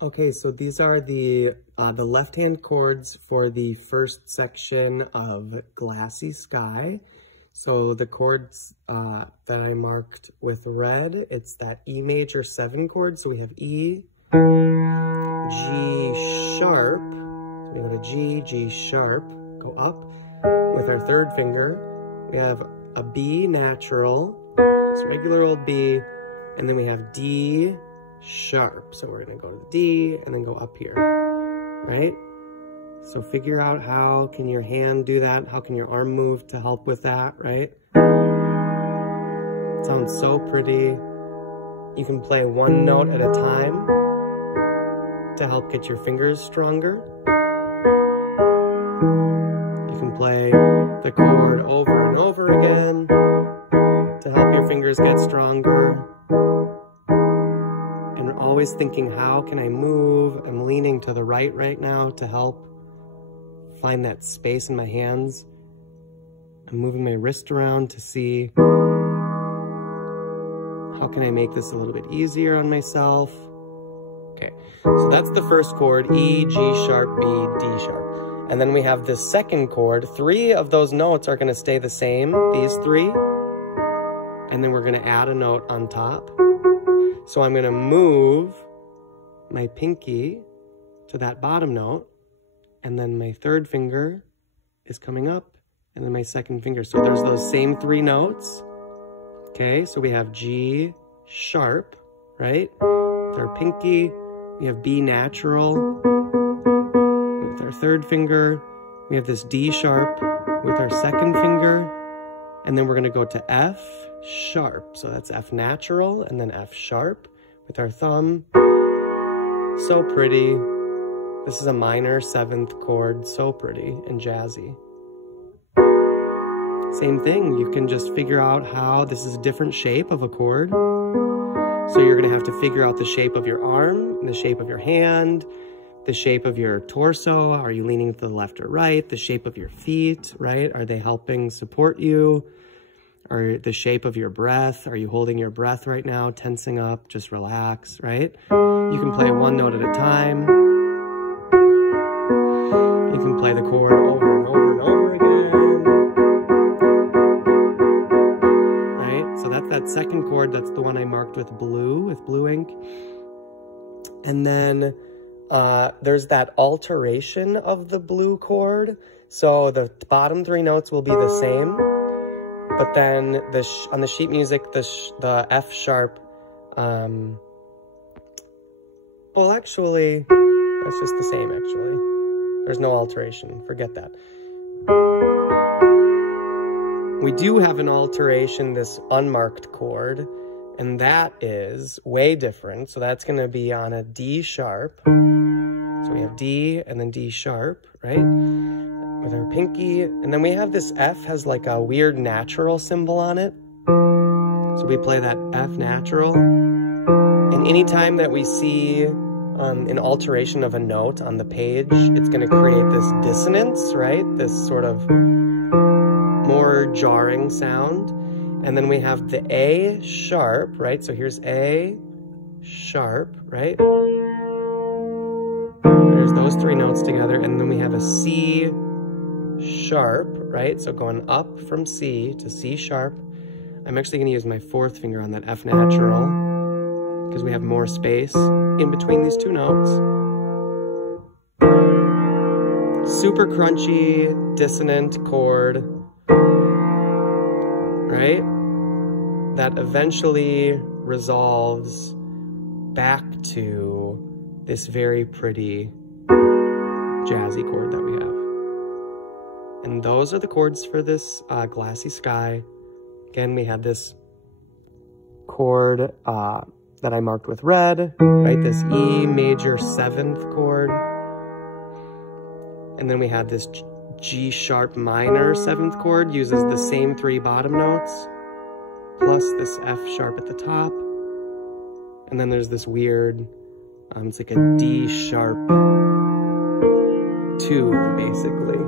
Okay, so these are the left-hand chords for the first section of Glassy Sky. So the chords that I marked with red, it's that E major 7 chord. So we have E, G sharp, we go to G, G sharp, go up with our 3rd finger. We have a B natural, it's regular old B, and then we have D sharp. So we're gonna go to the D and then go up here, right? So figure out how can your hand do that? How can your arm move to help with that, right? It sounds so pretty. You can play one note at a time to help get your fingers stronger. You can play the chord over and over again to help your fingers get stronger. And always thinking, how can I move? I'm leaning to the right now to help find that space in my hands. I'm moving my wrist around to see how can I make this a little bit easier on myself. Okay, so that's the first chord, E, G sharp, B, D sharp. And then we have this second chord. 3 of those notes are gonna stay the same, these 3. And then we're gonna add a note on top. So I'm gonna move my pinky to that bottom note, and then my 3rd finger is coming up, and then my 2nd finger. So there's those same 3 notes. Okay, so we have G sharp, right? With our pinky, we have B natural. With our 3rd finger, we have this D sharp with our 2nd finger, and then we're gonna go to F sharp. So that's F natural, and then F sharp with our thumb. So pretty. This is a minor 7th chord, so pretty and jazzy. Same thing, you can just figure out how this is a different shape of a chord. So you're gonna have to figure out the shape of your arm, the shape of your hand, the shape of your torso. Are you leaning to the left or right? The shape of your feet, right? Are they helping support you? Or the shape of your breath. Are you holding your breath right now, tensing up? Just relax, right? You can play one note at a time. You can play the chord over and over and over again. Right? So that's that 2nd chord. That's the one I marked with blue ink. And then there's that alteration of the blue chord. So the bottom 3 notes will be the same. But then on the sheet music, the F sharp, well, actually, that's just the same, actually. There's no alteration, forget that. We do have an alteration, this unmarked chord, and that is way different. So that's gonna be on a D sharp. So we have D and then D sharp, right? With our pinky, and then we have this F has like a weird natural symbol on it. So we play that F natural. And anytime that we see an alteration of a note on the page, it's gonna create this dissonance, right? This sort of more jarring sound. And then we have the A sharp, right? So here's A sharp, right? There's those 3 notes together, and then we have a C sharp, right? So going up from C to C sharp. I'm actually gonna use my 4th finger on that F natural because we have more space in between these 2 notes. Super crunchy, dissonant chord, right? That eventually resolves back to this very pretty jazzy chord that we have. And those are the chords for this Glassy Sky. Again, we had this chord that I marked with red, right? This E major 7th chord. And then we had this G sharp minor 7th chord, uses the same 3 bottom notes, plus this F sharp at the top. And then there's this weird, it's like a D sharp 2, basically.